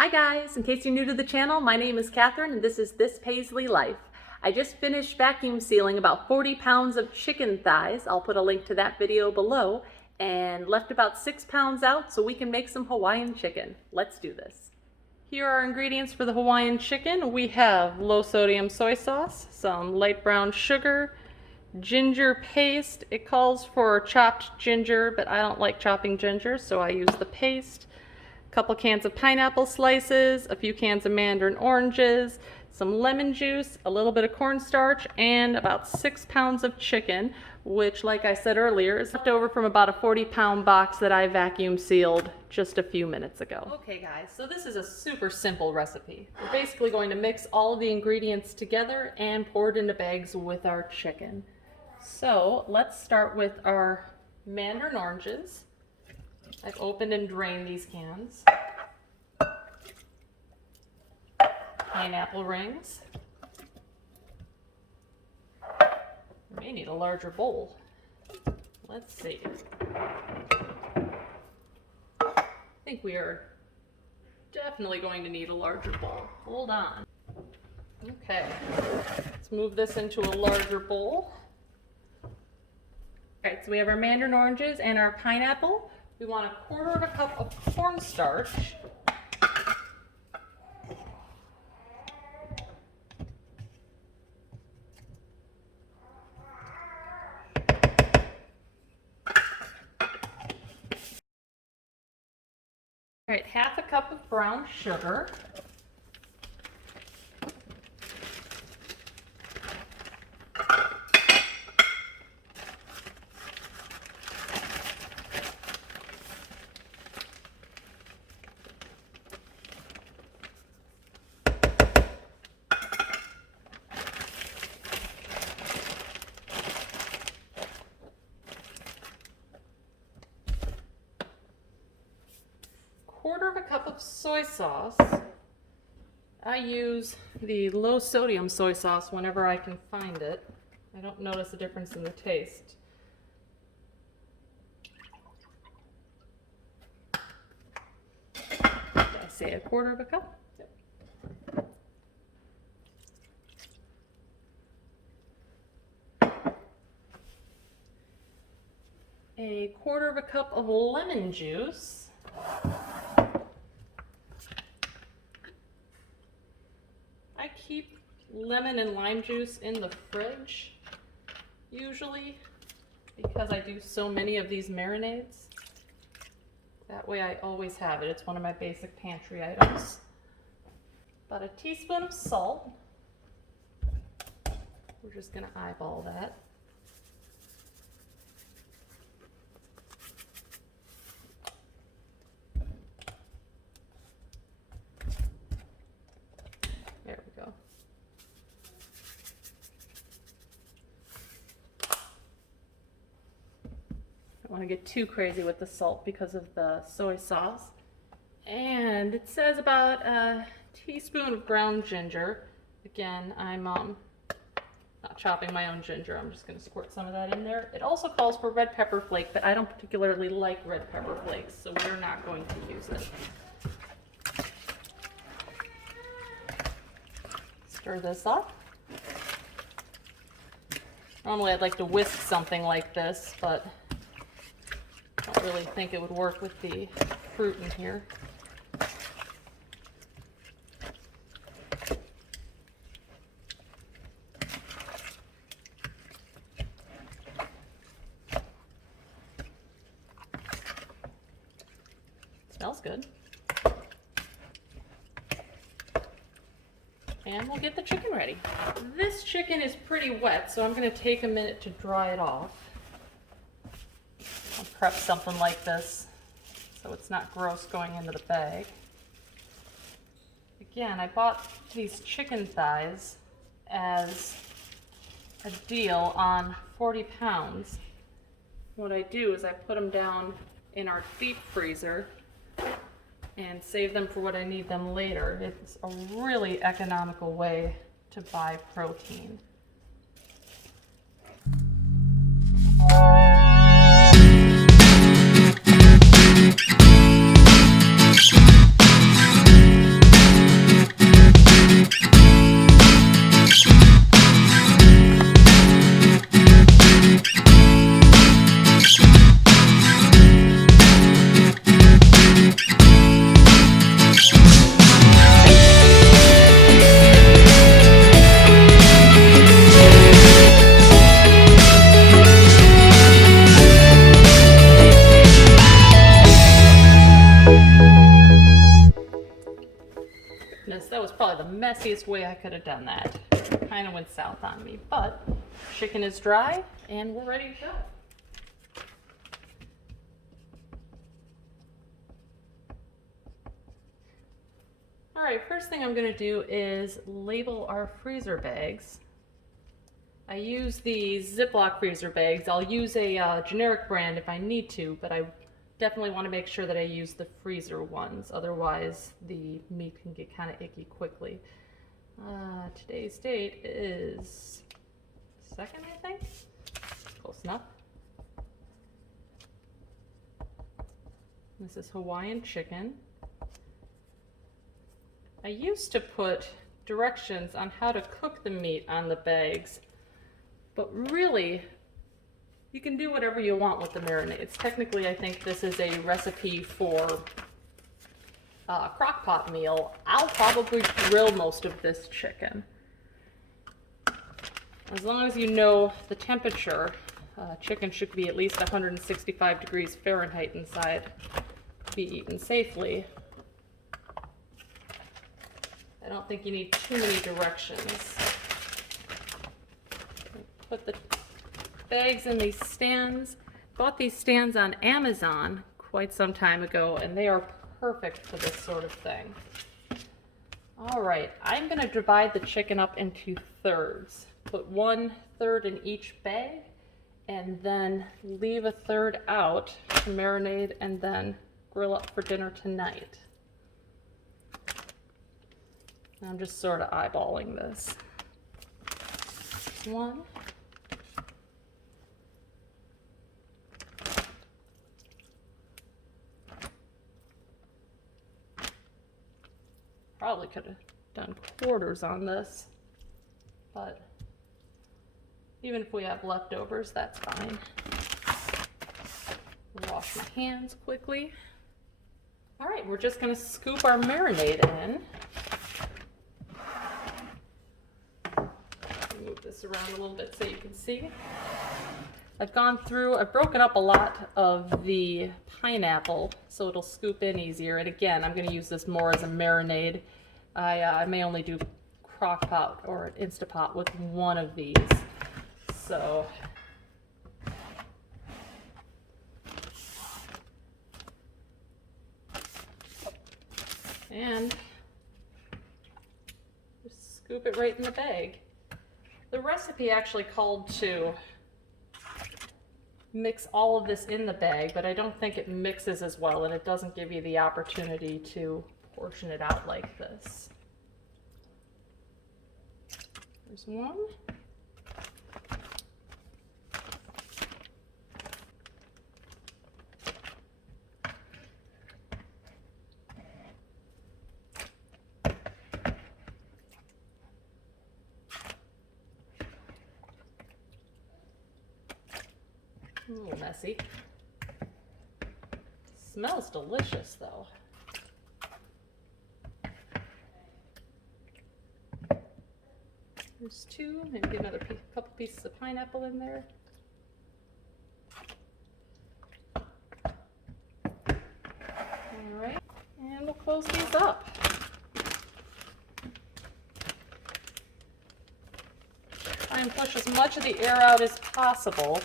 Hi guys, in case you're new to the channel, my name is Catherine and this is This Paisley Life. I just finished vacuum sealing about 40 pounds of chicken thighs. I'll put a link to that video below, and left about 6 pounds out so we can make some Hawaiian chicken. Let's do this. Here are our ingredients for the Hawaiian chicken. We have low sodium soy sauce, some light brown sugar, ginger paste. It calls for chopped ginger, but I don't like chopping ginger, so I use the paste. A couple cans of pineapple slices, a few cans of mandarin oranges, some lemon juice, a little bit of cornstarch, and about 6 pounds of chicken, which, like I said earlier, is left over from about a 40-pound box that I vacuum sealed just a few minutes ago. Okay guys, so this is a super simple recipe. We're basically going to mix all of the ingredients together and pour it into bags with our chicken. So let's start with our mandarin oranges. I've opened and drained these cans. Pineapple rings. We may need a larger bowl. Let's see. I think we are definitely going to need a larger bowl. Hold on. Okay, let's move this into a larger bowl. All right, so we have our mandarin oranges and our pineapple. We want a quarter of a cup of cornstarch. All right, half a cup of brown sugar. Quarter of a cup of soy sauce. I use the low sodium soy sauce whenever I can find it. I don't notice a difference in the taste. Did I say a quarter of a cup? Yep. A quarter of a cup of lemon juice. I keep lemon and lime juice in the fridge, usually, because I do so many of these marinades. That way I always have it. It's one of my basic pantry items. About a teaspoon of salt. We're just gonna eyeball that. There we go. Don't want to get too crazy with the salt because of the soy sauce. And it says about a teaspoon of ground ginger. Again, I'm not chopping my own ginger. I'm just going to squirt some of that in there. It also calls for red pepper flake, but I don't particularly like red pepper flakes, so we're not going to use it. Stir this up. Normally I'd like to whisk something like this, but I don't really think it would work with the fruit in here. Smells good. And we'll get the chicken ready. This chicken is pretty wet, so I'm going to take a minute to dry it off. I'll prep something like this so it's not gross going into the bag. Again, I bought these chicken thighs as a deal on 40 pounds. What I do is I put them down in our deep freezer and save them for what I need them later. It's a really economical way to buy protein. was probably the messiest way I could have done that. Kind of went south on me, but chicken is dry and we're ready to go. All right, first thing I'm gonna do is label our freezer bags. I use these Ziploc freezer bags. I'll use a generic brand if I need to, but I definitely want to make sure that I use the freezer ones. Otherwise, the meat can get kind of icky quickly. Today's date is 2nd, I think. Close enough. This is Hawaiian chicken. I used to put directions on how to cook the meat on the bags, but really, you can do whatever you want with the marinades. Technically, I think this is a recipe for a crock pot meal. I'll probably grill most of this chicken. As long as you know the temperature, chicken should be at least 165 degrees Fahrenheit inside to be eaten safely. I don't think you need too many directions. Put the bags in these stands. Bought these stands on Amazon quite some time ago, and they are perfect for this sort of thing. All right, I'm gonna divide the chicken up into thirds. Put 1/3 in each bag, and then leave a third out to marinate and then grill up for dinner tonight. I'm just sort of eyeballing this. 1. Probably could have done quarters on this, but even if we have leftovers, that's fine. Wash my hands quickly. All right, we're just gonna scoop our marinade in. Move this around a little bit so you can see. I've broken up a lot of the pineapple so it'll scoop in easier. And again, I'm gonna use this more as a marinade. I may only do crock pot or an Instapot with one of these. So, and just scoop it right in the bag. The recipe actually called to mix all of this in the bag, but I don't think it mixes as well, and it doesn't give you the opportunity to portion it out like this. There's one. A little messy. Smells delicious though. There's 2, maybe another couple pieces of pineapple in there. All right, and we'll close these up. Try and push as much of the air out as possible.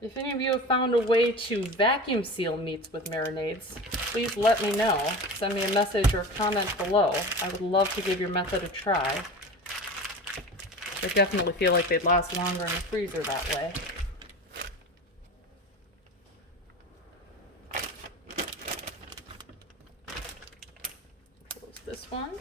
If any of you have found a way to vacuum seal meats with marinades, please let me know. Send me a message or comment below. I would love to give your method a try. I definitely feel like they'd last longer in the freezer that way. Close this one.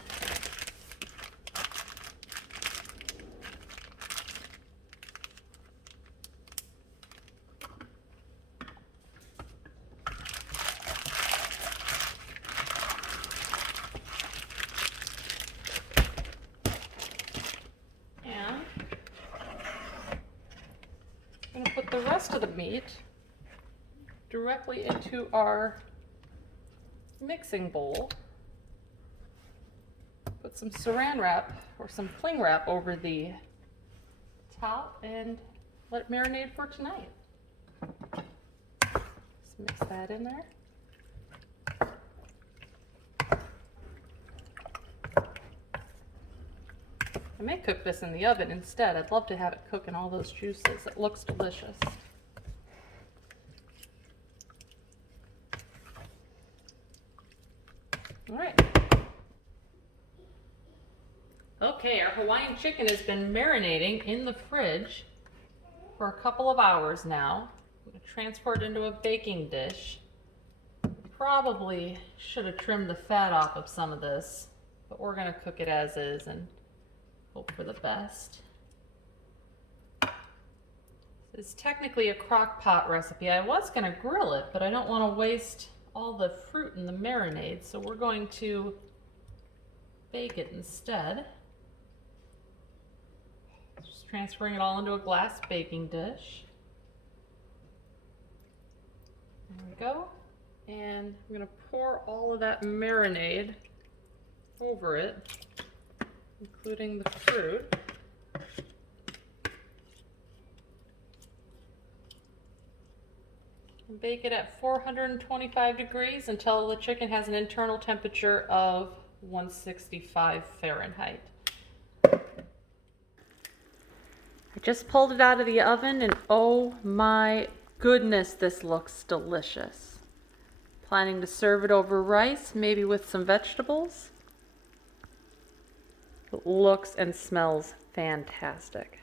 Put the rest of the meat directly into our mixing bowl. Put some saran wrap or some cling wrap over the top and let it marinate for tonight. Just mix that in there. I may cook this in the oven instead. I'd love to have it cook in all those juices. It looks delicious. All right. Okay, our Hawaiian chicken has been marinating in the fridge for a couple of hours now. I'm going to transfer it into a baking dish. Probably should have trimmed the fat off of some of this, but we're going to cook it as is and hope for the best. This is technically a crock pot recipe. I was going to grill it, but I don't want to waste all the fruit in the marinade, so we're going to bake it instead. Just transferring it all into a glass baking dish. There we go. And I'm going to pour all of that marinade over it, including the fruit. And bake it at 425 degrees until the chicken has an internal temperature of 165 Fahrenheit. I just pulled it out of the oven and oh my goodness, this looks delicious. Planning to serve it over rice, maybe with some vegetables. It looks and smells fantastic.